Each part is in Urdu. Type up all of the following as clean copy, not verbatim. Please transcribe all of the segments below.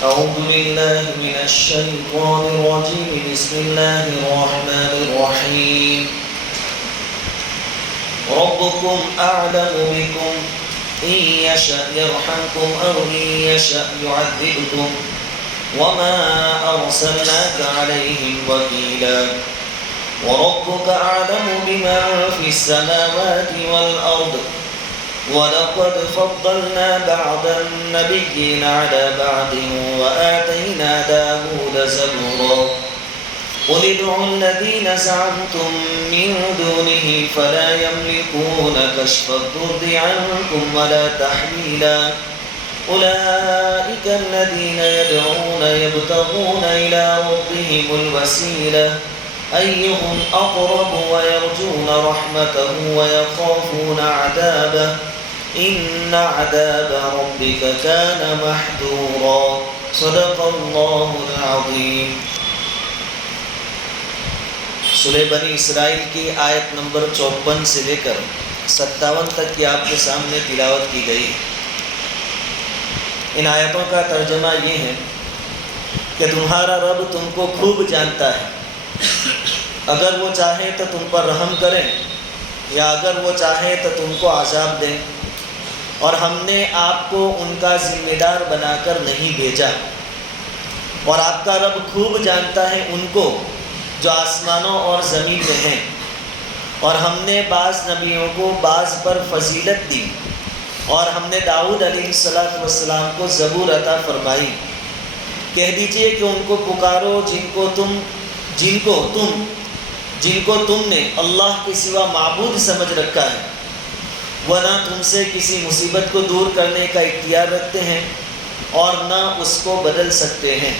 أعوذ بالله من الشيطان الرجيم. بسم الله الرحمن الرحيم. ربكم أعلم بكم إن يشأ يرحمكم أو إن يشأ يعذبكم وما أرسلناك عليهم وكيلا وربك أعلم بمن في السماوات والأرض ولقد فضلنا بعض النبيين على بعض وآتينا داود زبورا قل ادعوا الذين زعمتم من دونه فلا يملكون كشف الضر عنكم ولا تحويلا أولئك الذين يدعون يبتغون إلى ربهم الوسيلة أيهم أقرب ويرجون رحمته ويخافون عذابه إن عذاب ربك كان محذورا. صدق الله العظيم. سورہ بنی اسرائیل کی آیت نمبر 54 سے لے کر 57 تک کی آپ کے سامنے تلاوت کی گئی. ان آیتوں کا ترجمہ یہ ہے کہ تمہارا رب تم کو خوب جانتا ہے. اگر وہ چاہے تو تم پر رحم کریں یا اگر وہ چاہے تو تم کو عذاب دیں، اور ہم نے آپ کو ان کا ذمہ دار بنا کر نہیں بھیجا. اور آپ کا رب خوب جانتا ہے ان کو جو آسمانوں اور زمین میں ہیں. اور ہم نے بعض نبیوں کو بعض پر فضیلت دی، اور ہم نے داؤد علیہ السلام کو زبور عطا فرمائی. کہہ دیجئے کہ ان کو پکارو جن کو تم نے اللہ کے سوا معبود سمجھ رکھا ہے، وہ نہ تم سے کسی مصیبت کو دور کرنے کا اختیار رکھتے ہیں اور نہ اس کو بدل سکتے ہیں.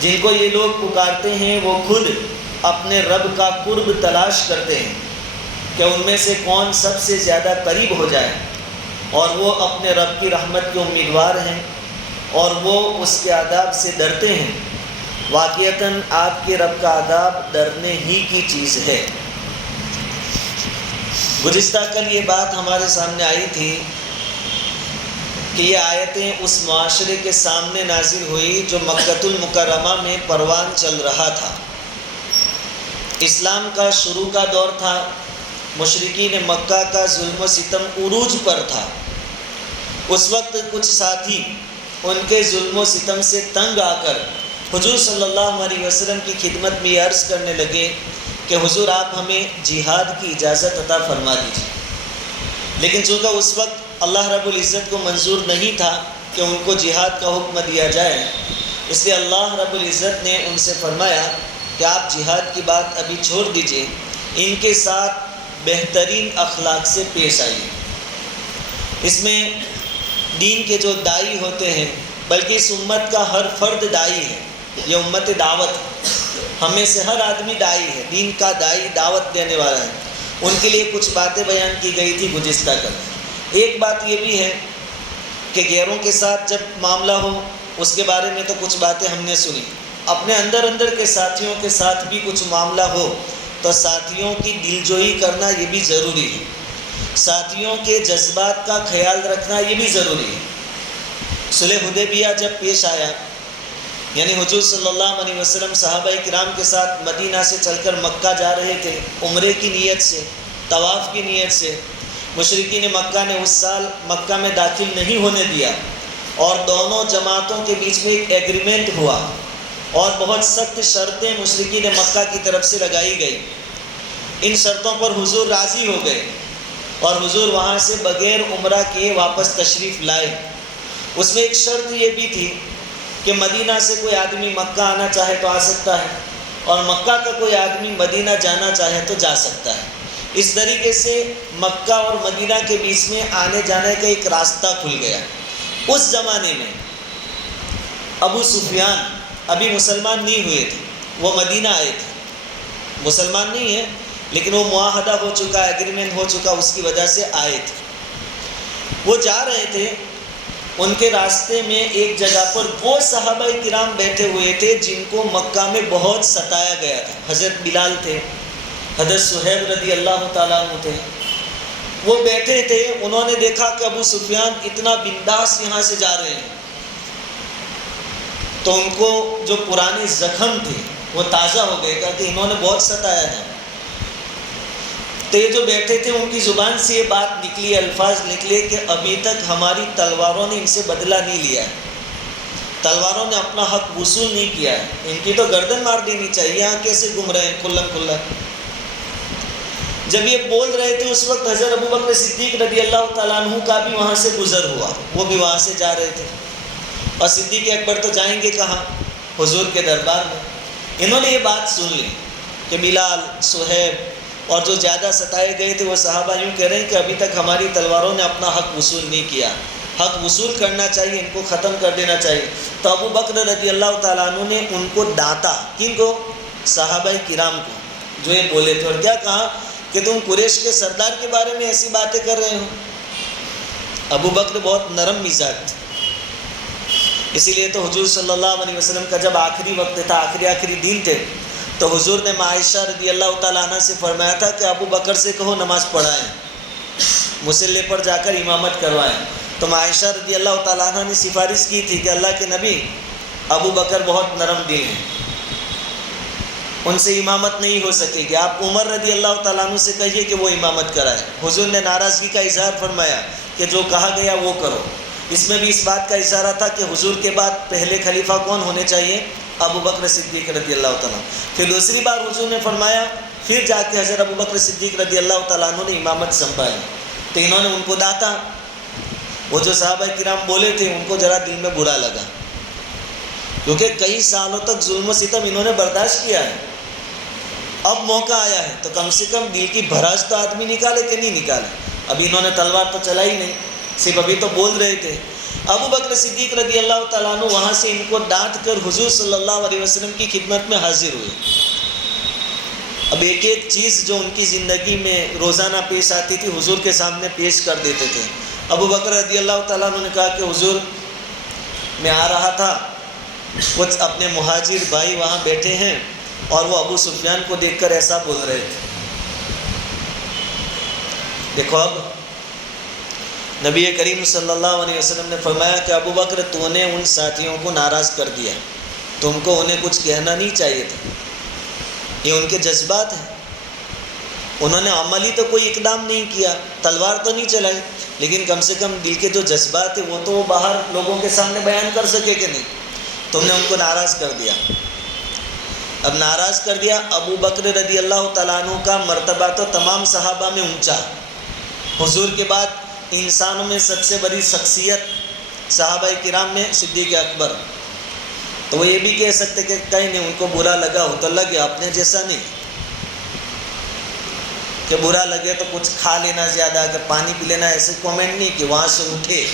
جن کو یہ لوگ پکارتے ہیں وہ خود اپنے رب کا قرب تلاش کرتے ہیں کہ ان میں سے کون سب سے زیادہ قریب ہو جائے، اور وہ اپنے رب کی رحمت کے امیدوار ہیں اور وہ اس کے عذاب سے ڈرتے ہیں. واقعتاً آپ کے رب کا عذاب ڈرنے ہی کی چیز ہے. گزشتہ کل یہ بات ہمارے سامنے آئی تھی کہ یہ آیتیں اس معاشرے کے سامنے نازل ہوئی جو مکۃ المکرمہ میں پروان چل رہا تھا. اسلام کا شروع کا دور تھا. مشرکین مکہ کا ظلم و ستم عروج پر تھا. اس وقت کچھ ساتھی ان کے ظلم و ستم سے تنگ آ کر حضور صلی اللہ علیہ وسلم کی خدمت میں عرض کرنے لگے کہ حضور آپ ہمیں جہاد کی اجازت عطا فرما دیجیے. لیکن چونکہ اس وقت اللہ رب العزت کو منظور نہیں تھا کہ ان کو جہاد کا حکم دیا جائے، اس لیے اللہ رب العزت نے ان سے فرمایا کہ آپ جہاد کی بات ابھی چھوڑ دیجیے، ان کے ساتھ بہترین اخلاق سے پیش آئیے. اس میں دین کے جو داعی ہوتے ہیں، بلکہ اس امت کا ہر فرد داعی ہے. یہ امت دعوت، ہمیں سے ہر آدمی داعی ہے، دین کا داعی، دعوت دینے والا ہے. ان کے لیے کچھ باتیں بیان کی گئی تھی گزشتہ کل. ایک بات یہ بھی ہے کہ غیروں کے ساتھ جب معاملہ ہو اس کے بارے میں تو کچھ باتیں ہم نے سنی. اپنے اندر کے ساتھیوں کے ساتھ بھی کچھ معاملہ ہو تو ساتھیوں کی دلجوئی کرنا یہ بھی ضروری ہے. ساتھیوں کے جذبات کا خیال رکھنا یہ بھی ضروری ہے. صلح حدیبیہ جب پیش آیا، یعنی حضور صلی اللہ علیہ وسلم صحابہ کرام کے ساتھ مدینہ سے چل کر مکہ جا رہے تھے عمرے کی نیت سے، طواف کی نیت سے. مشرکین مکہ نے اس سال مکہ میں داخل نہیں ہونے دیا، اور دونوں جماعتوں کے بیچ میں ایک ایگریمنٹ ہوا اور بہت سخت شرطیں مشرکین مکہ کی طرف سے لگائی گئی. ان شرطوں پر حضور راضی ہو گئے اور حضور وہاں سے بغیر عمرہ کیے واپس تشریف لائے. اس میں ایک شرط یہ بھی تھی کہ مدینہ سے کوئی آدمی مکہ آنا چاہے تو آ سکتا ہے، اور مکہ کا کوئی آدمی مدینہ جانا چاہے تو جا سکتا ہے. اس طریقے سے مکہ اور مدینہ کے بیچ میں آنے جانے کا ایک راستہ کھل گیا. اس زمانے میں ابو سفیان ابھی مسلمان نہیں ہوئے تھے، وہ مدینہ آئے تھے. مسلمان نہیں ہے لیکن وہ معاہدہ ہو چکا، ایگریمنٹ ہو چکا، اس کی وجہ سے آئے تھے. وہ جا رہے تھے، ان کے راستے میں ایک جگہ پر وہ صحابہ کرام بیٹھے ہوئے تھے جن کو مکہ میں بہت ستایا گیا تھا. حضرت بلال تھے، حضرت صہیب رضی اللہ تعالیٰ عنہ تھے. وہ بیٹھے تھے، انہوں نے دیکھا کہ ابو سفیان اتنا بنداس یہاں سے جا رہے ہیں. تو ان کو جو پرانے زخم تھے وہ تازہ ہو گئے، کہا کہ انہوں نے بہت ستایا ہے۔ تو یہ جو بیٹھے تھے ان کی زبان سے یہ بات نکلی، الفاظ نکلے کہ ابھی تک ہماری تلواروں نے ان سے بدلہ نہیں لیا ہے، تلواروں نے اپنا حق وصول نہیں کیا ہے، ان کی تو گردن مار دینی چاہیے، یہاں کیسے گھوم رہے ہیں کھلم کھلا۔ جب یہ بول رہے تھے اس وقت حضرت ابو بکر صدیق رضی اللہ تعالیٰ عنہ کا بھی وہاں سے گزر ہوا، وہ بھی وہاں سے جا رہے تھے، اور صدیق اکبر تو جائیں گے کہاں؟ حضور کے دربار میں۔ انہوں نے یہ بات سن لی کہ بلال، صہیب اور جو زیادہ ستائے گئے تھے وہ صحابہ یوں کہہ رہے ہیں کہ ابھی تک ہماری تلواروں نے اپنا حق وصول نہیں کیا، حق وصول کرنا چاہیے، ان کو ختم کر دینا چاہیے۔ تو ابو بکر رضی اللہ تعالیٰ عنہ نے ان کو ڈانٹا، کن کو؟ صحابہ کرام کو، جو یہ بولے تھے، اور کیا کہا کہ تم قریش کے سردار کے بارے میں ایسی باتیں کر رہے ہو۔ ابو بکر بہت نرم مزاج تھے، اسی لیے تو حضور صلی اللہ علیہ وسلم کا جب آخری وقت تھا، آخری دن تھے، تو حضور نے عائشہ رضی اللہ تعالیٰ عنہ سے فرمایا تھا کہ ابو بکر سے کہو نماز پڑھائیں، مصلی پر جا کر امامت کروائیں۔ تو عائشہ رضی اللہ تعالیٰ عنہ نے سفارش کی تھی کہ اللہ کے نبی، ابو بکر بہت نرم دل ہیں، ان سے امامت نہیں ہو سکے گی، آپ عمر رضی اللہ تعالیٰ عنہ سے کہیے کہ وہ امامت کرائے۔ حضور نے ناراضگی کا اظہار فرمایا کہ جو کہا گیا وہ کرو۔ اس میں بھی اس بات کا اشارہ تھا کہ حضور کے بعد پہلے خلیفہ کون ہونے چاہیے؟ ابو بکر صدیق رضی اللہ تعالیٰ۔ پھر دوسری بار حضور نے فرمایا، پھر جا کے حضرت ابو بکر صدیق رضی اللہ تعالیٰ عنہ نے امامت سنبھالی، تو انہوں نے ان کو ڈانٹا۔ وہ جو صحابہ کرام بولے تھے ان کو ذرا دل میں برا لگا، کیونکہ کئی سالوں تک ظلم و ستم انہوں نے برداشت کیا ہے، اب موقع آیا ہے تو کم سے کم دل کی بھراس تو آدمی نکالے کہ نہیں نکالے۔ ابھی انہوں نے تلوار تو چلائی نہیں، صرف ابھی تو بول رہے تھے۔ ابو بکر صدیق رضی اللہ تعالیٰ عنہ وہاں سے ان کو ڈانٹ کر حضور صلی اللہ علیہ وسلم کی خدمت میں حاضر ہوئے۔ اب ایک ایک چیز جو ان کی زندگی میں روزانہ پیش آتی تھی حضور کے سامنے پیش کر دیتے تھے۔ ابو بکر رضی اللہ تعالیٰ عنہ نے کہا کہ حضور، میں آ رہا تھا، کچھ اپنے مہاجر بھائی وہاں بیٹھے ہیں اور وہ ابو سفیان کو دیکھ کر ایسا بول رہے تھے۔ دیکھو اب نبی کریم صلی اللہ علیہ وسلم نے فرمایا کہ ابو بکر تو نے ان ساتھیوں کو ناراض کر دیا، تم کو انہیں کچھ کہنا نہیں چاہیے تھا، یہ ان کے جذبات ہیں، انہوں نے عملی تو کوئی اقدام نہیں کیا، تلوار تو نہیں چلائی، لیکن کم سے کم دل کے جو جذبات ہیں وہ تو وہ باہر لوگوں کے سامنے بیان کر سکے کہ نہیں، تم نے ان کو ناراض کر دیا۔ اب ناراض کر دیا۔ ابو بکر رضی اللہ تعالیٰ عنہ کا مرتبہ تو تمام صحابہ میں اونچا، حضور کے بعد انسانوں میں سب سے بڑی شخصیت صحابہ کرام میں صدیق اکبر، تو وہ یہ بھی کہہ سکتے کہ کہیں نہیں، ان کو برا لگا ہو تو لگے، اپنے جیسا نہیں کہ برا لگے تو کچھ کھا لینا زیادہ، کہ پانی پی لینا، ایسے کومنٹ نہیں کہ وہاں سے اٹھے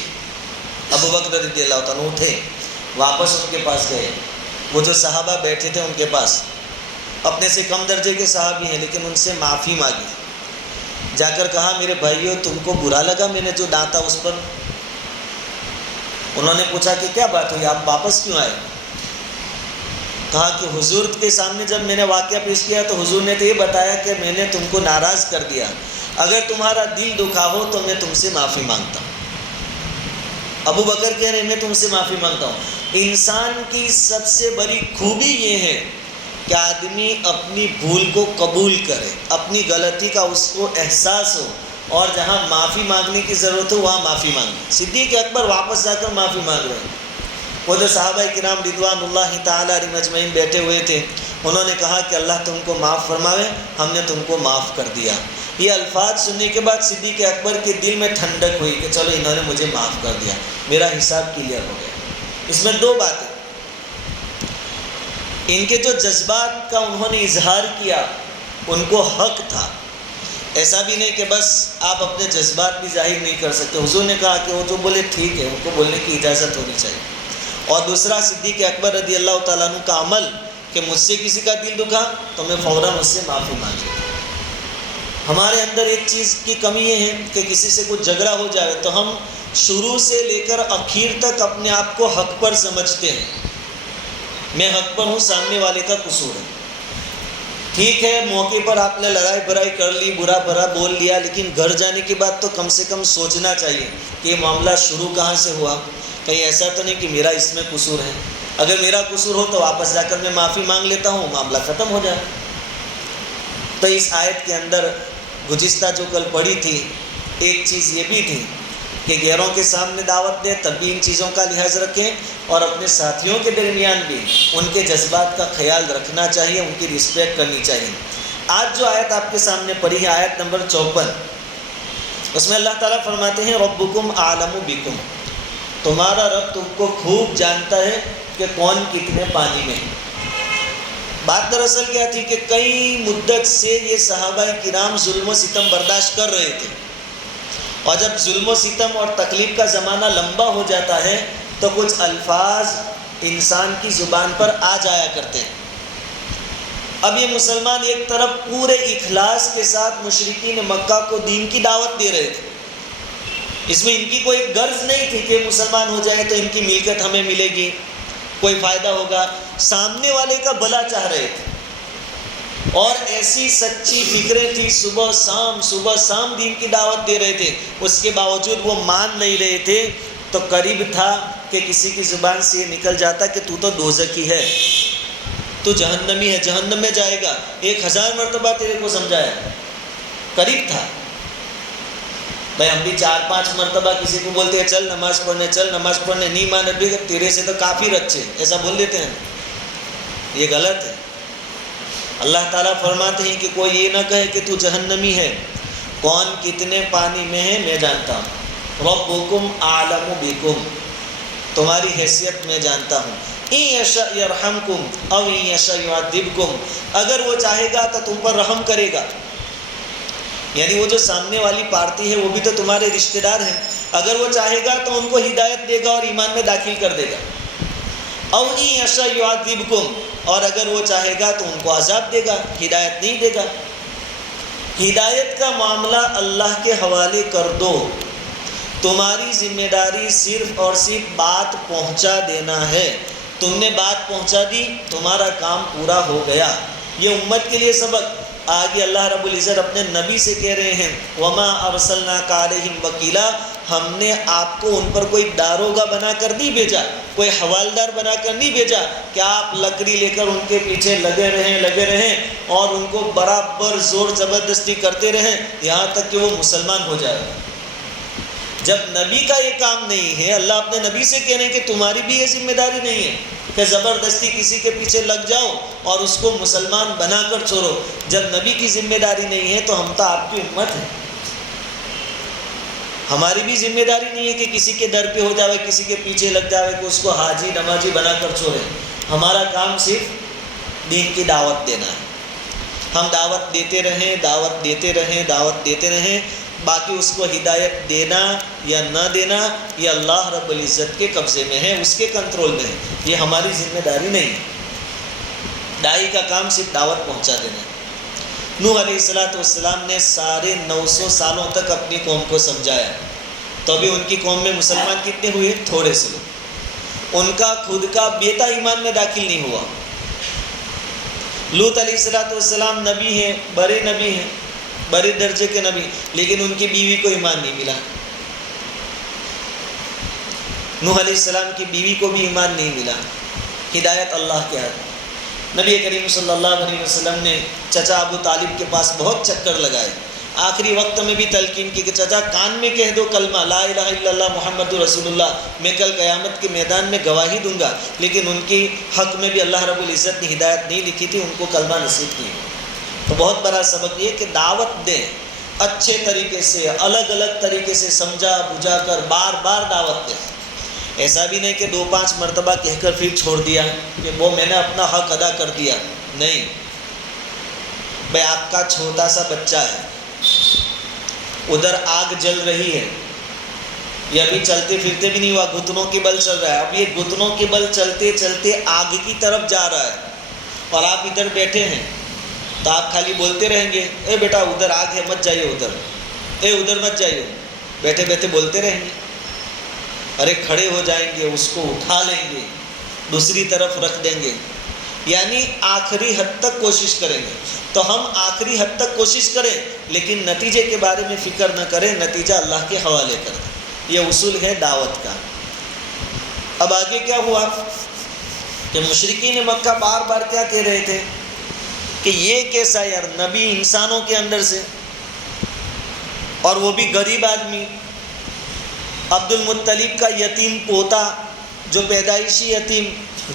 ابو بکر رضی اللہ تعالیٰ اٹھے، واپس ان کے پاس گئے، وہ جو صحابہ بیٹھے تھے ان کے پاس، اپنے سے کم درجے کے صحابی ہیں لیکن ان سے معافی مانگی، جا کر کہا میرے بھائیو تم کو برا لگا میں نے جو ڈانٹا اس پر؟ انہوں نے پوچھا کہ کیا بات ہوئی، آپ واپس کیوں آئے؟ کہا کہ حضور کے سامنے جب میں نے واقعہ پیش کیا تو حضور نے تو یہ بتایا کہ میں نے تم کو ناراض کر دیا، اگر تمہارا دل دکھا ہو تو میں تم سے معافی مانگتا ہوں۔ ابو بکر کہہ رہے میں تم سے معافی مانگتا ہوں۔ انسان کی سب سے بڑی خوبی یہ ہے کہ آدمی اپنی بھول کو قبول کرے، اپنی غلطی کا اس کو احساس ہو، اور جہاں معافی مانگنے کی ضرورت ہو وہاں معافی مانگے۔ صدیق اکبر واپس جا کر معافی مانگ رہے ہیں۔ وہ جو صحابہ کرام رضوان اللہ تعالیٰ علیہم اجمعین بیٹھے ہوئے تھے، انہوں نے کہا کہ اللہ تم کو معاف فرماوے، ہم نے تم کو معاف کر دیا۔ یہ الفاظ سننے کے بعد صدیق اکبر کے دل میں ٹھنڈک ہوئی کہ چلو انہوں نے مجھے معاف کر دیا، میرا حساب کلیئر ہو گیا۔ اس میں دو باتیں، ان کے جو جذبات کا انہوں نے اظہار کیا ان کو حق تھا، ایسا بھی نہیں کہ بس آپ اپنے جذبات بھی ظاہر نہیں کر سکتے۔ حضور نے کہا کہ وہ جو بولے ٹھیک ہے، ان کو بولنے کی اجازت ہونی چاہیے۔ اور دوسرا صدیق اکبر رضی اللہ تعالیٰ عنہ کا عمل کہ مجھ سے کسی کا دل دکھا تو میں فوراً اس سے معافی مانگ لیتا۔ ہمارے اندر ایک چیز کی کمی یہ ہے کہ کسی سے کچھ جھگڑا ہو جائے تو ہم شروع سے لے کر آخر تک اپنے آپ کو حق پر سمجھتے ہیں، میں حق پر ہوں، سامنے والے کا قصور ہے۔ ٹھیک ہے، موقع پر آپ نے لڑائی برائی کر لی، برا بھرا بول لیا، لیکن گھر جانے کے بعد تو کم سے کم سوچنا چاہیے کہ یہ معاملہ شروع کہاں سے ہوا، کہیں ایسا تو نہیں کہ میرا اس میں قصور ہے۔ اگر میرا قصور ہو تو واپس جا کر میں معافی مانگ لیتا ہوں، معاملہ ختم ہو جائے۔ تو اس آیت کے اندر گزشتہ جو کل پڑھی تھی، ایک چیز یہ بھی تھی کہ غیروں کے سامنے دعوت دیں، تب بھی ان چیزوں کا لحاظ رکھیں، اور اپنے ساتھیوں کے درمیان بھی ان کے جذبات کا خیال رکھنا چاہیے، ان کی رسپیکٹ کرنی چاہیے۔ آج جو آیت آپ کے سامنے پڑھی ہے، آیت نمبر 54، اس میں اللہ تعالیٰ فرماتے ہیں ربکم اعلم بکم، تمہارا رب تم کو خوب جانتا ہے کہ کون کتنے پانی میں ہے۔ بات دراصل کیا تھی کہ کئی مدت سے یہ صحابہ کرام ظلم و ستم برداشت کر رہے تھے، اور جب ظلم و ستم اور تکلیف کا زمانہ لمبا ہو جاتا ہے تو کچھ الفاظ انسان کی زبان پر آ جایا کرتے ہیں۔ اب یہ مسلمان ایک طرف پورے اخلاص کے ساتھ مشرکین مکہ کو دین کی دعوت دے رہے تھے، اس میں ان کی کوئی غرض نہیں تھی کہ مسلمان ہو جائے تو ان کی ملکت ہمیں ملے گی، کوئی فائدہ ہوگا، سامنے والے کا بھلا چاہ رہے تھے، اور ایسی سچی فکریں تھی، صبح شام دین کی دعوت دے رہے تھے، اس کے باوجود وہ مان نہیں رہے تھے۔ تو قریب تھا کہ کسی کی زبان سے یہ نکل جاتا کہ تو دوزخی ہے، تو جہنمی ہے، جہنم میں جائے گا۔ 1000 مرتبہ تیرے کو سمجھایا، قریب تھا۔ بھائی ہم بھی 4-5 مرتبہ کسی کو بولتے ہیں چل نماز پڑھنے، نہیں مانے بھی تیرے سے تو کافر اچھے، ایسا بول دیتے ہیں، یہ غلط ہے۔ اللہ تعالیٰ فرماتے ہیں کہ کوئی یہ نہ کہے کہ تو جہنمی ہے، کون کتنے پانی میں ہے میں جانتا ہوں۔ ربکم اعلم بکم، تمہاری حیثیت میں جانتا ہوں۔ ان یشاء یرحمکم او ان یشاء یعذبکم، اگر وہ چاہے گا تو تم پر رحم کرے گا، یعنی وہ جو سامنے والی پارٹی ہے وہ بھی تو تمہارے رشتہ دار ہیں، اگر وہ چاہے گا تو ان کو ہدایت دے گا اور ایمان میں داخل کر دے گا۔ او ان یشاء یعذبکم، اور اگر وہ چاہے گا تو ان کو عذاب دے گا، ہدایت نہیں دے گا۔ ہدایت کا معاملہ اللہ کے حوالے کر دو، تمہاری ذمہ داری صرف اور صرف بات پہنچا دینا ہے۔ تم نے بات پہنچا دی، تمہارا کام پورا ہو گیا۔ یہ امت کے لیے سبق۔ آگے اللہ رب العزت اپنے نبی سے کہہ رہے ہیں وَمَا أَرْسَلْنَاكَ عَلَيْهِمْ وَكِيلًا، ہم نے آپ کو ان پر کوئی داروغہ بنا کر نہیں بھیجا، کوئی حوالدار بنا کر نہیں بھیجا کہ آپ لکڑی لے کر ان کے پیچھے لگے رہیں اور ان کو برابر زور زبردستی کرتے رہیں یہاں تک کہ وہ مسلمان ہو جائے۔ جب نبی کا یہ کام نہیں ہے، اللہ اپنے نبی سے کہہ رہے ہیں کہ تمہاری بھی یہ ذمہ داری نہیں ہے کہ زبردستی کسی کے پیچھے لگ جاؤ اور اس کو مسلمان بنا کر چھوڑو۔ جب نبی کی ذمہ داری نہیں ہے تو ہم تو آپ کی امت ہیں، ہماری بھی ذمہ داری نہیں ہے کہ کسی کے در پہ ہو جاوے، کسی کے پیچھے لگ جاوے کہ اس کو حاجی نمازی بنا کر چھوڑے۔ ہمارا کام صرف دین کی دعوت دینا ہے، ہم دعوت دیتے رہیں، باقی اس کو ہدایت دینا یا نہ دینا یہ اللہ رب العزت کے قبضے میں ہے، اس کے کنٹرول میں ہے، یہ ہماری ذمہ داری نہیں ہے۔ داعی کا کام صرف دعوت پہنچا دینا ہے۔ نوح علیہ السلام نے سارے 900 سالوں تک اپنی قوم کو سمجھایا، تو ابھی ان کی قوم میں مسلمان کتنے ہوئے؟ تھوڑے سے لوگ۔ ان کا خود کا بیٹا ایمان میں داخل نہیں ہوا۔ لوط علیہ السلام نبی ہیں، بڑے نبی ہیں، بڑے درجے کے نبی، لیکن ان کی بیوی کو ایمان نہیں ملا۔ نوح علیہ السلام کی بیوی کو بھی ایمان نہیں ملا۔ ہدایت اللہ کے ہاتھ۔ نبی کریم صلی اللہ علیہ وسلم نے چچا ابو طالب کے پاس بہت چکر لگائے، آخری وقت میں بھی تلقین کی کہ چچا کان میں کہہ دو کلمہ لا الہ الا اللہ محمد رسول اللہ، میں کل قیامت کے میدان میں گواہی دوں گا، لیکن ان کی حق میں بھی اللہ رب العزت نے ہدایت نہیں لکھی تھی، ان کو کلمہ نصیب نہیں ہوا۔ تو بہت بڑا سبق یہ کہ دعوت دیں اچھے طریقے سے، الگ الگ طریقے سے، سمجھا بجھا کر بار بار دعوت دیں۔ ایسا بھی نہیں کہ 2-5 مرتبہ کہہ کر پھر چھوڑ دیا کہ وہ میں نے اپنا حق ادا کر دیا، نہیں۔ بھائی آپ کا چھوٹا سا بچہ ہے، ادھر آگ جل رہی ہے، یہ ابھی چلتے پھرتے بھی نہیں ہوا، گھٹنوں کے بل چل رہا ہے، اب یہ گھٹنوں کے بل چلتے چلتے آگ کی طرف جا رہا ہے اور آپ ادھر بیٹھے ہیں، تو آپ خالی بولتے رہیں گے اے بیٹا ادھر آگ ہے مت جائیے ادھر، اے ادھر مت جائیے، بیٹھے بیٹھے بولتے رہیں گے؟ ارے کھڑے ہو جائیں گے، اس کو اٹھا لیں گے، دوسری طرف رکھ دیں گے، یعنی آخری حد تک کوشش کریں گے۔ تو ہم آخری حد تک کوشش کریں لیکن نتیجے کے بارے میں فکر نہ کریں، نتیجہ اللہ کے حوالے کر دیں۔ یہ اصول ہے دعوت کا۔ اب آگے کیا ہوا؟ کہ مشرکین مکہ بار بار کیا کہہ رہے تھے کہ یہ کیسا یار نبی انسانوں کے اندر سے، اور وہ بھی غریب آدمی، عبد المطلب کا یتیم پوتا، جو پیدائشی یتیم،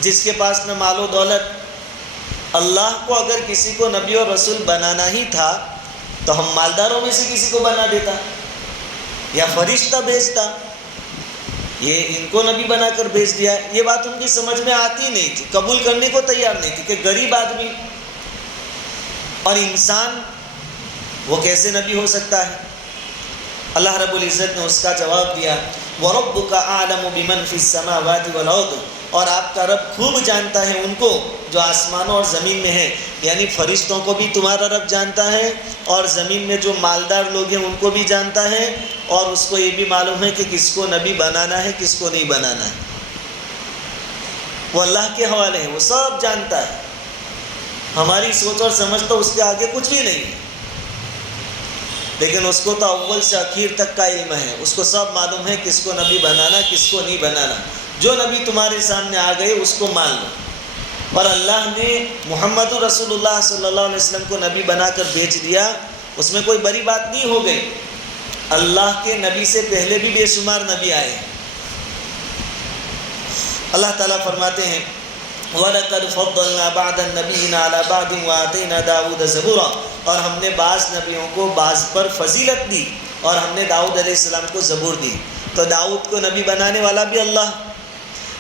جس کے پاس نہ مال و دولت۔ اللہ کو اگر کسی کو نبی اور رسول بنانا ہی تھا تو ہم مالداروں میں سے کسی کو بنا دیتا یا فرشتہ بھیجتا، یہ ان کو نبی بنا کر بھیج دیا۔ یہ بات ان کی سمجھ میں آتی نہیں تھی، قبول کرنے کو تیار نہیں تھی کہ غریب آدمی اور انسان وہ کیسے نبی ہو سکتا ہے۔ اللہ رب العزت نے اس کا جواب دیا، وَرَبُّكَ أَعْلَمُ بِمَنْ فِي السَّمَاوَاتِ وَالْأَرْضِ، اور آپ کا رب خوب جانتا ہے ان کو جو آسمانوں اور زمین میں ہے، یعنی فرشتوں کو بھی تمہارا رب جانتا ہے، اور زمین میں جو مالدار لوگ ہیں ان کو بھی جانتا ہے، اور اس کو یہ بھی معلوم ہے کہ کس کو نبی بنانا ہے کس کو نہیں بنانا ہے۔ وہ اللہ کے حوالے ہے، وہ سب جانتا ہے، ہماری سوچ اور سمجھ تو اس کے آگے کچھ بھی نہیں ہے، لیکن اس کو تو اول سے آخر تک کا علم ہے، اس کو سب معلوم ہے کس کو نبی بنانا کس کو نہیں بنانا۔ جو نبی تمہارے سامنے آ گئے اس کو مان لو، اور اللہ نے محمد رسول اللہ صلی اللہ علیہ وسلم کو نبی بنا کر بھیج دیا، اس میں کوئی بڑی بات نہیں ہو گئی۔ اللہ کے نبی سے پہلے بھی بے شمار نبی آئے ہیں۔ اللہ تعالیٰ فرماتے ہیں، وَلَقَدْ فَضَّلْنَا بَعْضَ النَّبِيِّينَ عَلَى بَعْضٍ وَآتَيْنَا دَاوُودَ زَبُورًا، اور ہم نے بعض نبیوں کو بعض پر فضیلت دی، اور ہم نے داؤد علیہ السلام کو زبور دی۔ تو داؤد کو نبی بنانے والا بھی اللہ،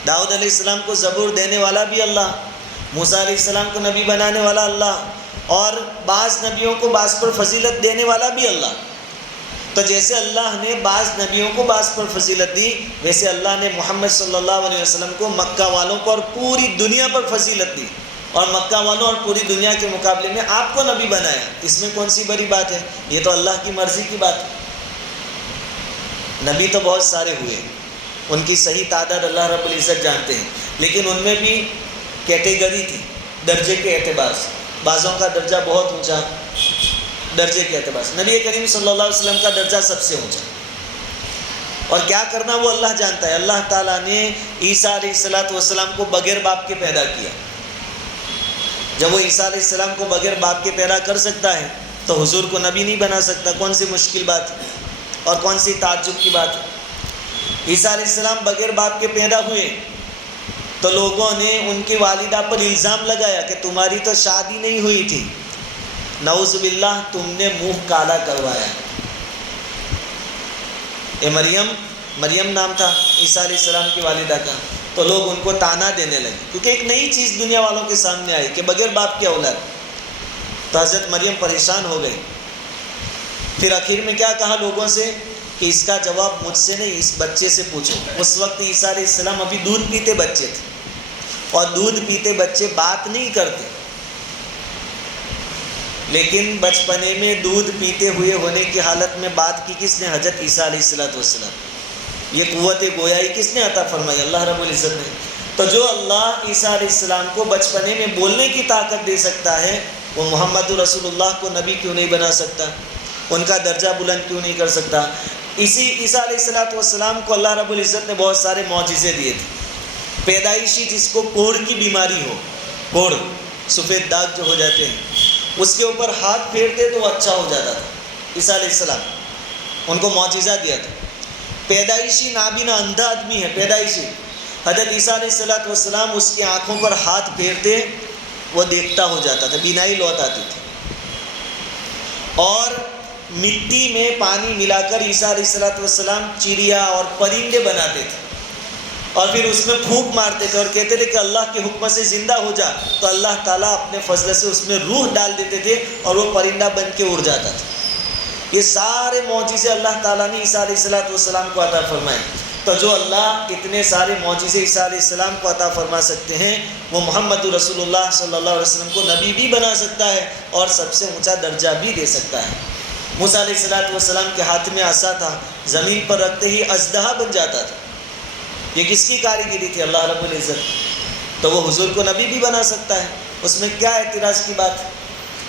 داؤد علیہ السلام کو زبور دینے والا بھی اللہ، موسیٰ علیہ السلام کو نبی بنانے والا اللہ، اور بعض نبیوں کو بعض پر فضیلت دینے والا بھی اللہ۔ تو جیسے اللہ نے بعض نبیوں کو بعض پر فضیلت دی، ویسے اللہ نے محمد صلی اللہ علیہ وسلم کو مکہ والوں کو اور پوری دنیا پر فضیلت دی، اور مکہ والوں اور پوری دنیا کے مقابلے میں آپ کو نبی بنایا۔ اس میں کون سی بڑی بات ہے؟ یہ تو اللہ کی مرضی کی بات ہے۔ نبی تو بہت سارے ہوئے، ان کی صحیح تعداد اللہ رب العزت جانتے ہیں، لیکن ان میں بھی کیٹیگری تھی درجے کے اعتبار سے، بعضوں کا درجہ بہت اونچا درجے کے اعتبار سے، نبی کریم صلی اللہ علیہ وسلم کا درجہ سب سے اونچا، اور کیا کرنا وہ اللہ جانتا ہے۔ اللہ تعالیٰ نے عیسیٰ علیہ السلام کو بغیر باپ کے پیدا کیا۔ جب وہ عیسیٰ علیہ السلام کو بغیر باپ کے پیدا کر سکتا ہے تو حضور کو نبی نہیں بنا سکتا؟ کون سی مشکل بات ہے اور کون سی تعجب کی بات ہے۔ عیسیٰ علیہ السلام بغیر باپ کے پیدا ہوئے تو لوگوں نے ان کی والدہ پر الزام لگایا کہ تمہاری تو شادی نہیں ہوئی تھی، نعوذ باللہ تم نے منہ کالا کروایا۔ مریم نام تھا عیسیٰ علیہ السلام کی والدہ کا، تو لوگ ان کو تانا دینے لگے، کیونکہ ایک نئی چیز دنیا والوں کے سامنے آئی کہ بغیر باپ کی اولاد۔ تو حضرت مریم پریشان ہو گئی، پھر آخر میں کیا کہا لوگوں سے کہ اس کا جواب مجھ سے نہیں، اس بچے سے پوچھو۔ اس وقت عیسیٰ علیہ السلام ابھی دودھ پیتے بچے تھے، اور دودھ پیتے بچے بات نہیں کرتے، لیکن بچپنے میں دودھ پیتے ہوئے ہونے کی حالت میں بات کی کس نے؟ حضرت عیسیٰ علیہ السلام۔ یہ قوت گویائی کس نے عطا فرمائی؟ اللہ رب العزت نے۔ تو جو اللہ عیسیٰ علیہ السلام کو بچپنے میں بولنے کی طاقت دے سکتا ہے، وہ محمد رسول اللہ کو نبی کیوں نہیں بنا سکتا؟ ان کا درجہ بلند کیوں نہیں کر سکتا؟ اسی عیسیٰ علیہ السلام کو اللہ رب العزت نے بہت سارے معجزے دیے تھے۔ پیدائشی جس کو کوڑ کی بیماری ہو، کوڑ سفید داغ جو ہو جاتے ہیں، اس کے اوپر ہاتھ پھیرتے تو وہ اچھا ہو جاتا تھا۔ عیسیٰ علیہ السلام ان کو معجزہ دیا تھا۔ پیدائشی نابینا اندھا آدمی ہے، پیدائشی، حضرت عیسیٰ علیہ السلام اس کی آنکھوں پر ہاتھ پھیرتے وہ دیکھتا ہو جاتا تھا، بینائی لوٹ آتی تھی۔ اور مٹی میں پانی ملا کر عیسیٰ علیہ السلام چڑیا اور پرندے بناتے تھے، اور پھر اس میں پھونک مارتے تھے اور کہتے تھے کہ اللہ کے حکم سے زندہ ہو جا، تو اللہ تعالیٰ اپنے فضل سے اس میں روح ڈال دیتے تھے اور وہ پرندہ بن کے اڑ جاتا تھا۔ یہ سارے معجزے اللہ تعالیٰ نے عیسیٰ علیہ السلام کو عطا فرمائے۔ تو جو اللہ اتنے سارے معجزے عیسیٰ علیہ السلام کو عطا فرما سکتے ہیں، وہ محمد رسول اللہ صلی اللہ علیہ وسلم کو نبی بھی بنا سکتا ہے اور سب سے اونچا درجہ بھی دے سکتا ہے۔ موسیٰ علیہ السلام کے ہاتھ میں عصا تھا، زمین پر رکھتے ہی اژدہا بن جاتا تھا۔ یہ کس کی کاریگری تھی؟ اللہ رب العزت۔ تو وہ حضور کو نبی بھی بنا سکتا ہے، اس میں کیا اعتراض کی بات ہے؟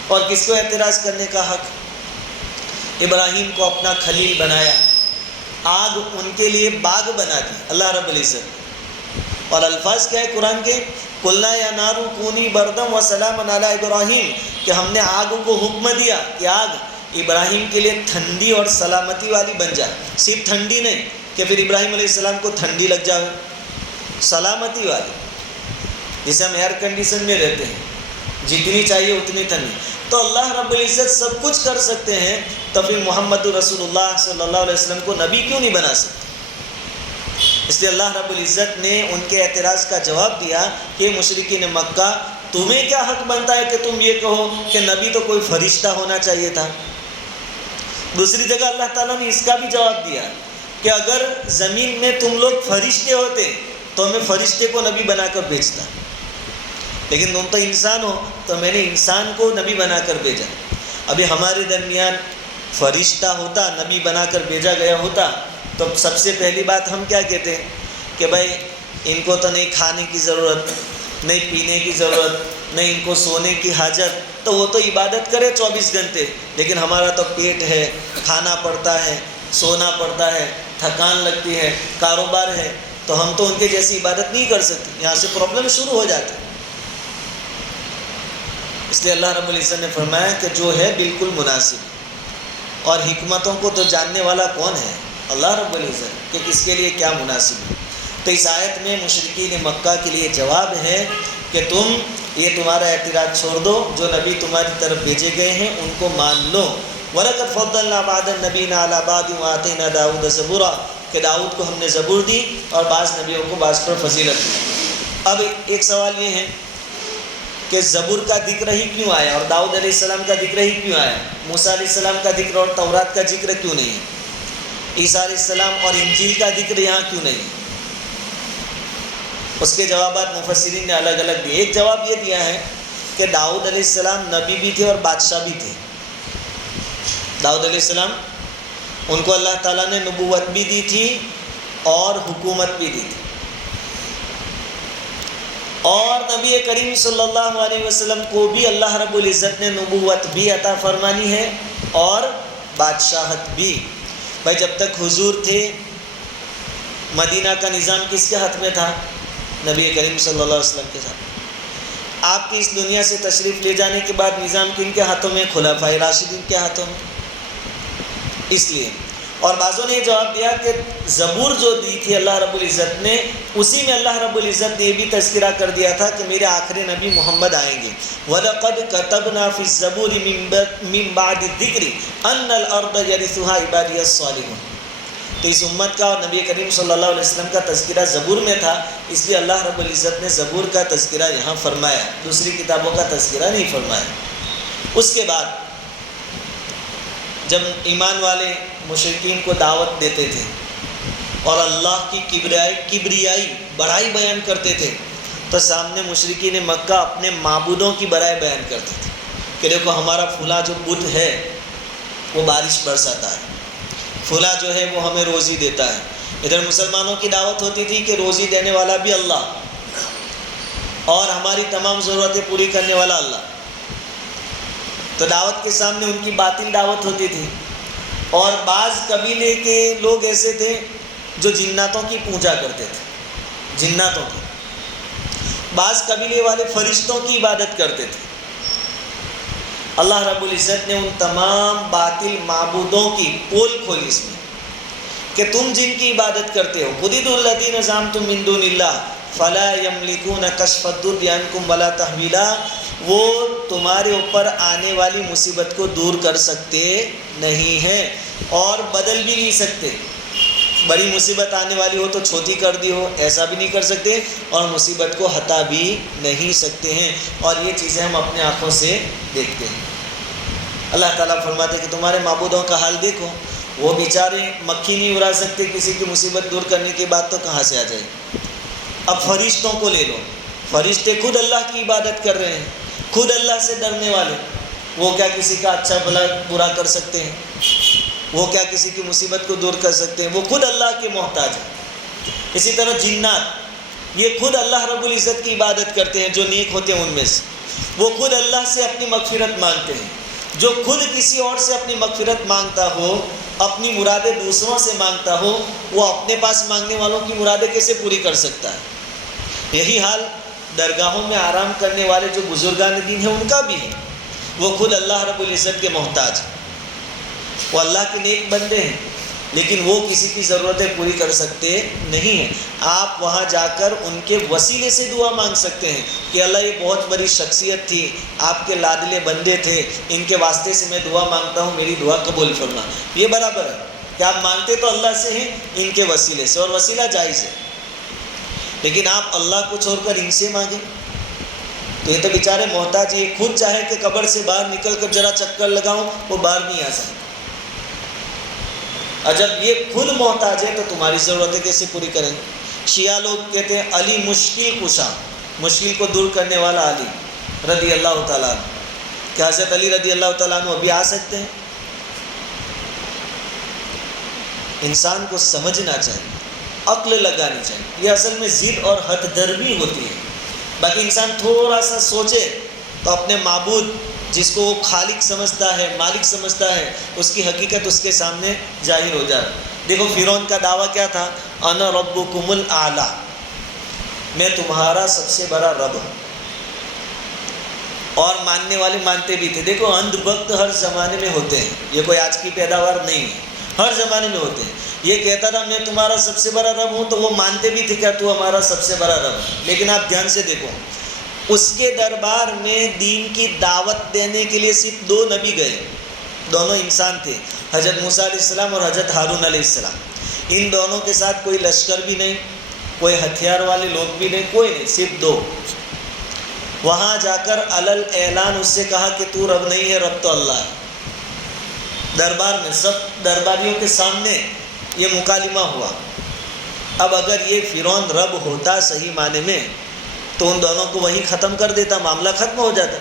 اور کس کو اعتراض کرنے کا حق؟ ابراہیم کو اپنا خلیل بنایا، آگ ان کے لیے باغ بنا دی اللہ رب العزت۔ اور الفاظ کیا ہے قرآن کے؟ قلنا یا نار کونی بردم و سلام علی ابراہیم، کہ ہم نے آگ کو حکم دیا کہ آگ ابراہیم کے لیے ٹھنڈی اور سلامتی والی بن جائے. صرف ٹھنڈی نہیں کہ پھر ابراہیم علیہ السلام کو ٹھنڈی لگ جائے، سلامتی والی، جیسے ہم ایئر کنڈیشن میں رہتے ہیں، جتنی چاہیے اتنی ٹھنڈی. تو اللہ رب العزت سب کچھ کر سکتے ہیں، تو پھر محمد رسول اللہ صلی اللہ علیہ وسلم کو نبی کیوں نہیں بنا سکتے؟ اس لیے اللہ رب العزت نے ان کے اعتراض کا جواب دیا کہ مشرکین مکہ، تمہیں کیا حق بنتا ہے کہ تم یہ کہو کہ نبی تو کوئی فرشتہ ہونا چاہیے تھا. دوسری جگہ اللہ تعالیٰ نے اس کا بھی جواب دیا کہ اگر زمین میں تم لوگ فرشتے ہوتے تو میں فرشتے کو نبی بنا کر بھیجتا، لیکن تم تو انسان ہو تو میں نے انسان کو نبی بنا کر بھیجا. ابھی ہمارے درمیان فرشتہ ہوتا، نبی بنا کر بھیجا گیا ہوتا، تو سب سے پہلی بات ہم کیا کہتے ہیں کہ بھائی ان کو تو نہیں کھانے کی ضرورت، نہیں پینے کی ضرورت، نہیں ان کو سونے کی حاجت، تو وہ تو عبادت کرے 24 گھنٹے، لیکن ہمارا تو پیٹ ہے، کھانا پڑتا ہے، سونا پڑتا ہے، تھکان لگتی ہے، کاروبار ہے، تو ہم تو ان کے جیسی عبادت نہیں کر سکتے. یہاں سے پرابلم شروع ہو جاتے ہیں. اس لیے اللہ رب العزت نے فرمایا کہ جو ہے بالکل مناسب، اور حکمتوں کو تو جاننے والا کون ہے؟ اللہ رب العزت، کہ کس کے لیے کیا مناسب ہے. تو اس آیت میں مشرکین مکہ کے لیے جواب ہے کہ تم یہ تمہارا اعتراض چھوڑ دو، جو نبی تمہاری طرف بھیجے گئے ہیں ان کو مان لو. وَلَقَدْ فَضَّلْنَا بَعْضَ النَّبِيِّينَ عَلَىٰ بَعْضٍ وَآتَيْنَا دَاوُودَ زَبُورًا، کہ داؤد کو ہم نے زبور دی اور بعض نبیوں کو بعض پر فضیلت دی. اب ایک سوال یہ ہے کہ زبور کا ذکر ہی کیوں آیا اور داؤد علیہ السلام کا ذکر ہی کیوں آیا؟ موسیٰ علیہ السلام کا ذکر اور تورات کا ذکر کیوں نہیں ہے؟ عیسیٰ علیہ السلام اور انجیل کا ذکر یہاں کیوں نہیں ہے؟ اس کے جوابات مفسرین نے الگ الگ دیے. ایک جواب یہ دیا ہے کہ داؤد علیہ السلام نبی بھی تھے اور بادشاہ بھی تھے. داؤد علیہ السلام، ان کو اللہ تعالیٰ نے نبوت بھی دی تھی اور حکومت بھی دی تھی، اور نبی کریم صلی اللہ علیہ وسلم کو بھی اللہ رب العزت نے نبوت بھی عطا فرمانی ہے اور بادشاہت بھی. بھائی جب تک حضور تھے مدینہ کا نظام کس کے ہاتھ میں تھا؟ نبی کریم صلی اللہ علیہ وسلم کے ساتھ. آپ کی اس دنیا سے تشریف لے جانے کے بعد نظام کن کے ہاتھوں میں؟ خلفائے راشدین کے ہاتھوں میں. اس لیے، اور بعضوں نے یہ جواب دیا کہ زبور جو دی تھی اللہ رب العزت نے، اسی میں اللہ رب العزت نے یہ بھی تذکرہ کر دیا تھا کہ میرے آخری نبی محمد آئیں گے. وَلَقَدْ كَتَبْنَا فِي الزَّبُورِ مِن بَعْدِ الذِّكْرِ أَنَّ الْأَرْضَ يَرِثُهَا عِبَادِيَ الصَّالِحُونَ. تو اس امت کا اور نبی کریم صلی اللہ علیہ وسلم کا تذکرہ زبور میں تھا، اس لیے اللہ رب العزت نے زبور کا تذکرہ یہاں فرمایا، دوسری کتابوں کا تذکرہ نہیں فرمایا. اس کے بعد جب ایمان والے مشرکین کو دعوت دیتے تھے اور اللہ کی کبریائی بڑائی بیان کرتے تھے، تو سامنے مشرکین مکہ اپنے معبودوں کی بڑائی بیان کرتے تھے کہ دیکھو ہمارا فلاں جو بت ہے وہ بارش برساتا ہے، فلاں جو ہے وہ ہمیں روزی دیتا ہے. ادھر مسلمانوں کی دعوت ہوتی تھی کہ روزی دینے والا بھی اللہ اور ہماری تمام ضرورتیں پوری کرنے والا اللہ. تو دعوت کے سامنے ان کی باطل دعوت ہوتی تھی. اور بعض قبیلے کے لوگ ایسے تھے جو جناتوں کی پوجا کرتے تھے، جناتوں کی. بعض قبیلے والے فرشتوں کی عبادت کرتے تھے. اللہ رب العزت نے ان تمام باطل معبودوں کی پول کھولی اس میں کہ تم جن کی عبادت کرتے ہو، خُذِدُ الَّذِينَ زَعَمْتُم مِّن دُونِ اللَّهِ فَلَا يَمْلِكُونَ كَشْفَ الضُّرِّ عَنكُمْ وَلَا تَحْوِيلًا، وہ تمہارے اوپر آنے والی مصیبت کو دور کر سکتے نہیں ہیں اور بدل بھی نہیں سکتے. بڑی مصیبت آنے والی ہو تو چھوٹی کر دی ہو، ایسا بھی نہیں کر سکتے، اور مصیبت کو ہٹا بھی نہیں سکتے ہیں. اور یہ چیزیں ہم اپنے آنکھوں سے دیکھتے ہیں. اللہ تعالیٰ فرماتے کہ تمہارے معبودوں کا حال دیکھو، وہ بیچارے مکھی نہیں اڑا سکتے، کسی کی مصیبت دور کرنے کی بات تو کہاں سے آ جائے. اب فرشتوں کو لے لو، فرشتے خود اللہ کی عبادت کر رہے ہیں، خود اللہ سے ڈرنے والے، وہ کیا کسی کا اچھا بھلا برا کر سکتے ہیں؟ وہ کیا کسی کی مصیبت کو دور کر سکتے ہیں؟ وہ خود اللہ کے محتاج ہیں. اسی طرح جنات، یہ خود اللہ رب العزت کی عبادت کرتے ہیں، جو نیک ہوتے ہیں ان میں سے. وہ خود اللہ سے اپنی مغفرت مانگتے ہیں. جو خود کسی اور سے اپنی مغفرت مانگتا ہو، اپنی مرادیں دوسروں سے مانگتا ہو، وہ اپنے پاس مانگنے والوں کی مرادیں کیسے پوری کر سکتا ہے؟ یہی حال درگاہوں میں آرام کرنے والے جو بزرگان دین ہیں ان کا بھی ہے. وہ خود اللہ رب العزت کے محتاج ہیں، وہ اللہ کے نیک بندے ہیں، لیکن وہ کسی کی ضرورتیں پوری کر سکتے نہیں ہیں. آپ وہاں جا کر ان کے وسیلے سے دعا مانگ سکتے ہیں کہ اللہ یہ بہت بڑی شخصیت تھی، آپ کے لاڈلے بندے تھے، ان کے واسطے سے میں دعا مانگتا ہوں، میری دعا قبول فرما. یہ برابر ہے کہ آپ مانگتے تو اللہ سے ہیں، ان کے وسیلے سے، اور وسیلہ جائز ہے. لیکن آپ اللہ کو چھوڑ کر ان سے مانگیں تو یہ تو بیچارے محتاج. یہ خود چاہے کہ قبر سے باہر نکل کر ذرا چکر لگاؤں، وہ باہر نہیں آ سکتا. اور جب یہ خود محتاج ہے تو تمہاری ضرورتیں کیسے پوری کریں گے؟ شیعہ لوگ کہتے ہیں علی مشکل کشا، مشکل کو دور کرنے والا علی رضی اللہ تعالیٰ عنہ. کیا حضرت علی رضی اللہ تعالیٰ عنہ ابھی آ سکتے ہیں؟ انسان کو سمجھنا چاہیے، عقل لگانی چاہیے. یہ اصل میں ضد اور حد درمی ہوتی ہے. باقی انسان تھوڑا سا سوچے تو اپنے معبود جس کو وہ خالق سمجھتا ہے، مالک سمجھتا ہے، اس کی حقیقت اس کے سامنے ظاہر ہو جائے. دیکھو فرعون کا دعویٰ کیا تھا؟ انا ربکم الاعلی، میں تمہارا سب سے بڑا رب ہوں. اور ماننے والے مانتے بھی تھے. دیکھو اندھ بھکت ہر زمانے میں ہوتے ہیں، یہ کوئی آج کی پیداوار نہیں ہے، ہر زمانے میں ہوتے ہیں. یہ کہتا تھا میں تمہارا سب سے بڑا رب ہوں، تو وہ مانتے بھی تھے کہ تو ہمارا سب سے بڑا رب ہے. لیکن آپ دھیان سے دیکھو، اس کے دربار میں دین کی دعوت دینے کے لیے صرف 2 نبی گئے. دونوں انسان تھے، حضرت موسیٰ علیہ السلام اور حضرت ہارون علیہ السلام. ان دونوں کے ساتھ کوئی لشکر بھی نہیں، کوئی ہتھیار والے لوگ بھی نہیں، کوئی نہیں، صرف 2. وہاں جا کر علل اعلان اس سے کہا کہ تو رب نہیں ہے، رب تو اللہ ہے. دربار میں سب درباریوں کے سامنے یہ مکالمہ ہوا. اب اگر یہ فرعون رب ہوتا صحیح معنی میں تو ان دونوں کو وہیں ختم کر دیتا، معاملہ ختم ہو جاتا.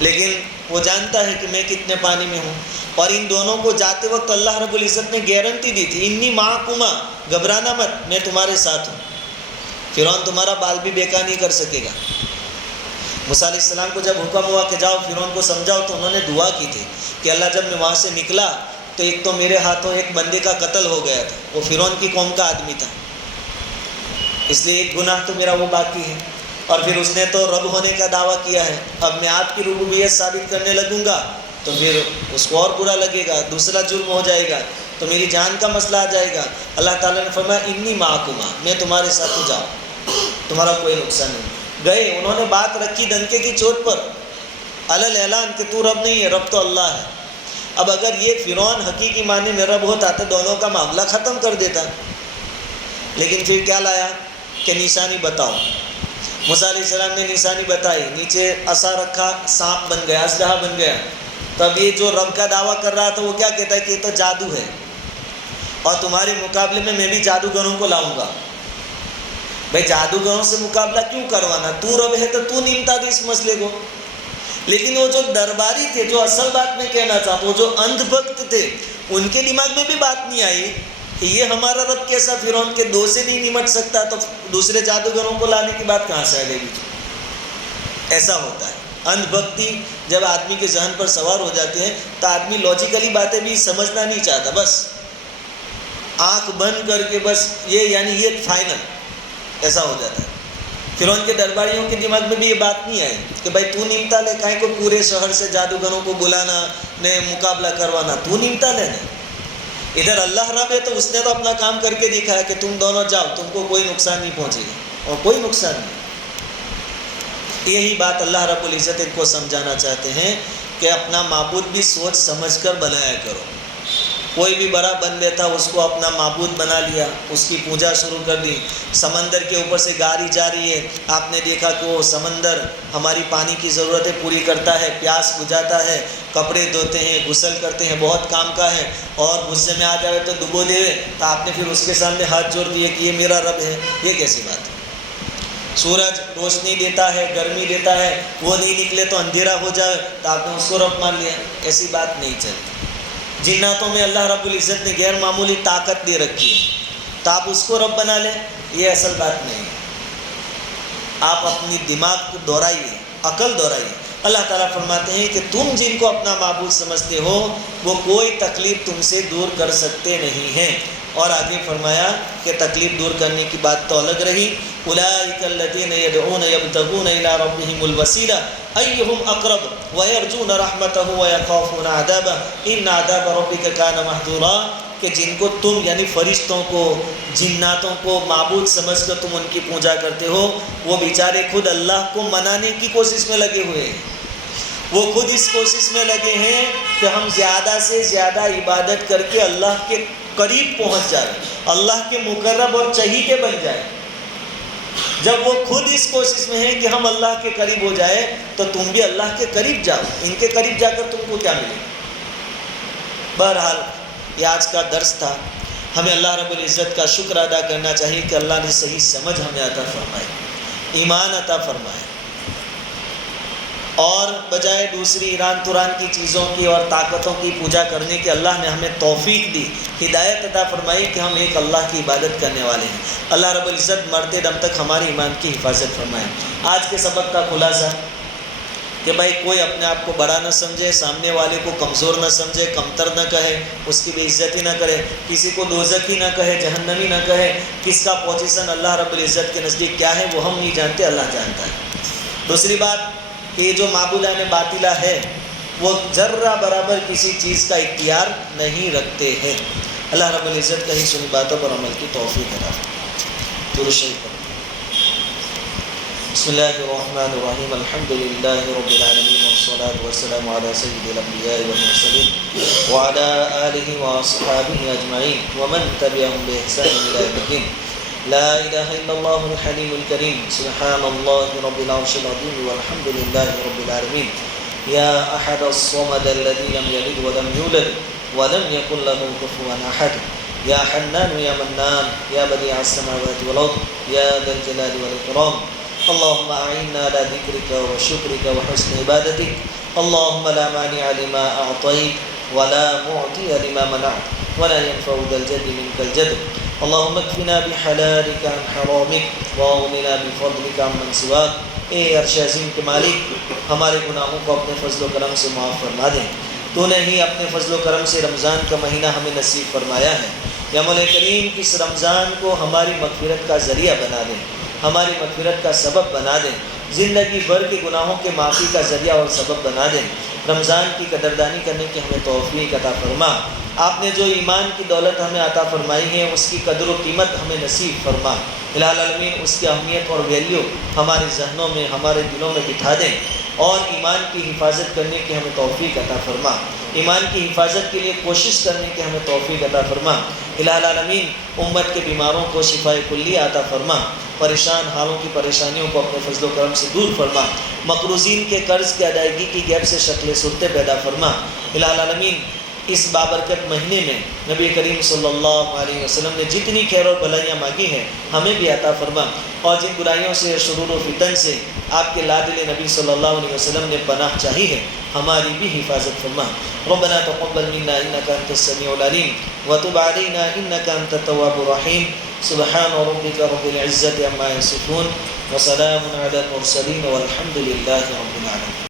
لیکن وہ جانتا ہے کہ میں کتنے پانی میں ہوں. اور ان دونوں کو جاتے وقت اللہ رب العزت نے گارنٹی دی تھی، انی معکما، گھبرانا مت، میں تمہارے ساتھ ہوں. فرعون تمہارا بال بھی بیکار نہیں کر سکے گا. موسیٰ علیہ السلام کو جب حکم ہوا کہ جاؤ فرعون کو سمجھاؤ، تو انہوں نے دعا کی تھی کہ اللہ جب میں وہاں سے نکلا تو ایک تو میرے ہاتھوں ایک بندے کا قتل ہو گیا تھا، وہ فرعون کی قوم کا آدمی تھا، اس لیے ایک گناہ تو میرا وہ باقی ہے. اور پھر اس نے تو رب ہونے کا دعویٰ کیا ہے، اب میں آپ کی ربوبیت ثابت کرنے لگوں گا تو پھر اس کو اور برا لگے گا، دوسرا جرم ہو جائے گا، تو میری جان کا مسئلہ آ جائے گا. اللہ تعالیٰ نے فرمایا انی معکما، میں تمہارے ساتھ ہوں، جاؤ، تمہارا کوئی نقصان نہیں. گئے، انہوں نے بات رکھی ڈنکے کی چوٹ پر، علل اعلان کہ تو رب نہیں ہے، رب تو اللہ ہے. اب اگر یہ فرعون حقیقی معنی میں رب ہوتا تو دونوں کا معاملہ ختم کر دیتا. لیکن پھر کیا لایا کہ نشانی بتاؤ. موسیٰ علیہ السلام نے نشانی بتائی، نیچے عصا رکھا، سانپ بن گیا، اژدہا بن گیا. تب یہ جو رب کا دعویٰ کر رہا تھا وہ کیا کہتا ہے کہ یہ تو جادو ہے، اور تمہارے مقابلے میں بھی جادوگروں کو لاؤں گا. بھائی جادوگروں سے مقابلہ کیوں کروانا؟ تو رب ہے تو تو نمٹا دے اس مسئلے کو. لیکن وہ جو درباری تھے، جو اصل بات میں کہنا چاہتا ہوں، جو اندھ بھکت تھے، ان کے دماغ میں بھی بات نہیں آئی کہ یہ ہمارا رب کیسا فرعون کے 2 سے نہیں نمٹ سکتا، تو دوسرے جادوگروں کو لانے کی بات کہاں سے آ گئی؟ ایسا ہوتا ہے. اندھ بھکتی جب آدمی کے ذہن پر سوار ہو جاتے ہیں تو آدمی لاجیکلی باتیں بھی سمجھنا نہیں چاہتا، بس آنکھ بند کر کے بس یہ فائنل، ایسا ہو جاتا ہے. فرعون کے درباریوں کے دماغ میں بھی یہ بات نہیں آئی کہ بھائی تو نمٹا لے، کہیں کو پورے شہر سے جادوگروں کو بلانا، نے مقابلہ کروانا، تو نمٹا لے. ادھر اللہ رب ہے تو اس نے تو اپنا کام کر کے دکھایا کہ تم دونوں جاؤ، تم کو کوئی نقصان نہیں پہنچے گا، اور کوئی نقصان نہیں. یہی بات اللہ رب العزت ان کو سمجھانا چاہتے ہیں کہ اپنا معبود بھی سوچ سمجھ کر بنایا کرو. کوئی بھی بڑا بندہ تھا، اس کو اپنا معبود بنا لیا، اس کی پوجا شروع کر دی. سمندر کے اوپر سے گاڑی جا رہی ہے، آپ نے دیکھا کہ وہ سمندر ہماری پانی کی ضرورتیں پوری کرتا ہے، پیاس بجھاتا ہے، کپڑے دھوتے ہیں، غسل کرتے ہیں، بہت کام کا ہے. اور غصے میں آ جائے تو ڈبو دے، تو آپ نے پھر اس کے سامنے ہاتھ جوڑ دیے کہ یہ میرا رب ہے. یہ کیسی بات ہے؟ سورج روشنی دیتا ہے، گرمی دیتا ہے، وہ نہیں نکلے تو اندھیرا ہو جائے تو آپ نے اس کو رب مان لیا. ایسی بات نہیں چلتی. جناتوں میں اللہ رب العزت نے غیر معمولی طاقت دے رکھی ہے، تو آپ اس کو رب بنا لیں، یہ اصل بات نہیں ہے. آپ اپنی دماغ کو دہرائیے، عقل دہرائیے. اللہ تعالیٰ فرماتے ہیں کہ تم جن کو اپنا معبود سمجھتے ہو وہ کوئی تکلیف تم سے دور کر سکتے نہیں ہیں. اور آگے فرمایا کہ تکلیف دور کرنے کی بات تو الگ رہی، اولئک الذین یدعون یبتغون الی ربہم الوسیلہ ایہم اقرب ویرجون رحمتہ ویخافون عذابہ ان عذاب ربک کان محذورا، کہ جن کو تم یعنی فرشتوں کو، جناتوں کو معبود سمجھ کر تم ان کی پوجا کرتے ہو، وہ بیچارے خود اللہ کو منانے کی کوشش میں لگے ہوئے ہیں، وہ خود اس کوشش میں لگے ہیں کہ ہم زیادہ سے زیادہ عبادت کر کے اللہ کے قریب پہنچ جائیں، اللہ کے مقرب اور چہیتے بن جائیں۔ جب وہ خود اس کوشش میں ہیں کہ ہم اللہ کے قریب ہو جائے تو تم بھی اللہ کے قریب جاؤ، ان کے قریب جا کر تم کو کیا ملے؟ بہرحال یہ آج کا درس تھا، ہمیں اللہ رب العزت کا شکر ادا کرنا چاہیے کہ اللہ نے صحیح سمجھ ہمیں عطا فرمائی، ایمان عطا فرمائے، اور بجائے دوسری ایران توران کی چیزوں کی اور طاقتوں کی پوجا کرنے کے اللہ نے ہمیں توفیق دی، ہدایت عطا فرمائی کہ ہم ایک اللہ کی عبادت کرنے والے ہیں۔ اللہ رب العزت مرتے دم تک ہماری ایمان کی حفاظت فرمائے۔ آج کے سبق کا خلاصہ کہ بھائی کوئی اپنے آپ کو بڑا نہ سمجھے، سامنے والے کو کمزور نہ سمجھے، کمتر نہ کہے، اس کی بے عزتی نہ کرے، کسی کو دوزخی نہ کہے، جہنمی نہ کہے، کس کا پوزیشن اللہ رب العزت کے نزدیک کیا ہے وہ ہم نہیں جانتے، اللہ جانتا ہے۔ دوسری بات کہ یہ جو معبودان باطلہ ہے وہ ذرہ برابر کسی چیز کا اختیار نہیں رکھتے ہیں۔ اللہ رب العزت کہیں سنی باتوں پر عمل کی توفیق عطا فرمائے۔ درود شریف پڑھیں۔ بسم اللہ الرحمن الرحیم، الحمد للہ رب العالمین والصلاة والسلام علی سید الانبیاء والمرسلین وعلی آلہ واصحابہ اجمعین ومن تبعهم بإحسان الی یوم الدین۔ لا الہ الا اللہ الحلیم الکریم، سبحان اللہ رب العرش العظیم والحمد للہ رب العالمین۔ یا احد الصمد الذی لم یلد ولم یولد ولم یکن له کفوا احد، یا حنان یا منان یا بدیع السماوات والارض یا ذا الجلال والاکرام۔ اللهم أعنا على ذكرك وشكرك وحسن عبادتك، اللهم لا مانع لما أعطيت ولا معطي لما منعت ولا ينفع ذا الجد منك الجد، اللهم اكفنا بحلالك عن حرامك واغننا بفضلك عمن سواك۔ اے عرش عظیم کے مالک، ہمارے گناہوں کو اپنے فضل و کرم سے معاف فرما دیں، تو نے ہی اپنے فضل و کرم سے رمضان کا مہینہ ہمیں نصیب فرمایا ہے۔ یا مولا کریم اس رمضان کو ہماری مغفرت کا ذریعہ بنا دیں، ہماری مغفرت کا سبب بنا دیں، زندگی بھر کے گناہوں کے معافی کا ذریعہ اور سبب بنا دیں۔ رمضان کی قدردانی کرنے کی ہمیں توفیق عطا فرما۔ آپ نے جو ایمان کی دولت ہمیں عطا فرمائی ہے اس کی قدر و قیمت ہمیں نصیب فرما۔ الہ العالمین اس کی اہمیت اور ویلیو ہمارے ذہنوں میں، ہمارے دلوں میں بٹھا دیں، اور ایمان کی حفاظت کرنے کی ہمیں توفیق عطا فرما، ایمان کی حفاظت کے لیے کوشش کرنے کی ہمیں توفیق عطا فرما۔ الہ العالمین امت کے بیماروں کو شفاء کلی عطا فرما، پریشان حالوں کی پریشانیوں کو اپنے فضل و کرم سے دور فرما، مقروضین کے قرض کی ادائیگی کی غیب سے شکل صورتیں پیدا فرما۔ الہ العالمین اس بابرکت مہینے میں نبی کریم صلی اللہ علیہ وسلم نے جتنی خیر اور بھلائیاں مانگی ہیں ہمیں بھی عطا فرما، اور جن برائیوں سے، شرور و فتن سے آپ کے لادل نبی صلی اللہ علیہ وسلم نے پناہ چاہی ہے ہماری بھی حفاظت فرما۔ ربنا تقبل منا انک انت السمیع العلیم وتب علینا انک انت التواب الرحیم۔ سبحان ربک رب العزت عما یصفون وسلام علی المرسلین والحمد للہ رب العالمین۔